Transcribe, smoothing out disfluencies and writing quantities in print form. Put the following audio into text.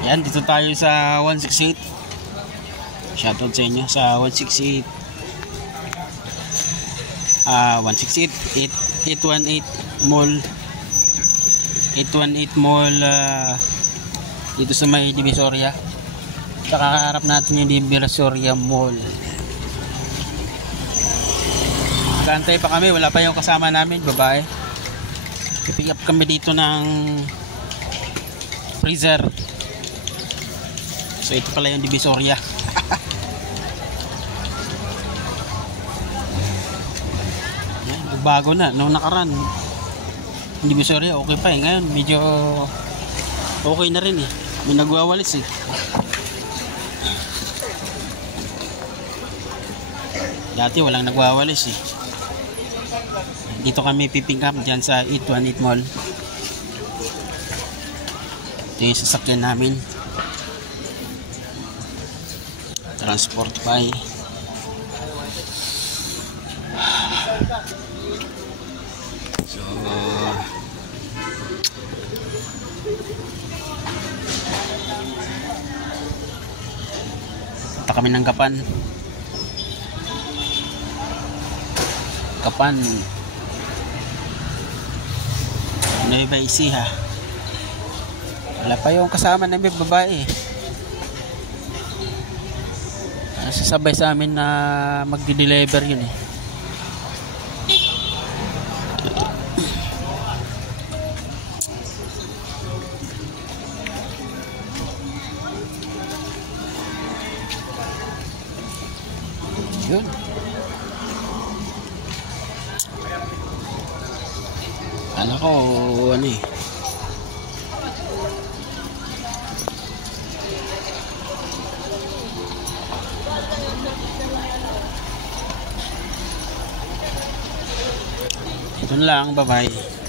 Yan, dito tayo sa 168. Shoutout sa inyo sa 168. 168 818 Mall. 818 Mall dito sa may Divisoria. Kakaharap natin yung Divisoria Mall. Magantay pa kami, wala pa yung kasama namin, babae. Pick up kami dito ng freezer. So ito pala yung Divisoria. Yan, bago na nung nakaraan. Yung Divisoria okay pa eh. Ngayon medyo okay na rin eh. May nagwawalis eh. Dati walang nagwawalis eh. Dito kami piping up dyan sa 818 Mall. Ito yung sasakyan namin. Transport by. So punta kami ng Gapan. Nueva Ecija. Wala pa yung kasama namin babae. Sasabay sa amin na magdi-deliver yun eh. Yun. Kala ko ano eh. Ito lang, bye bye.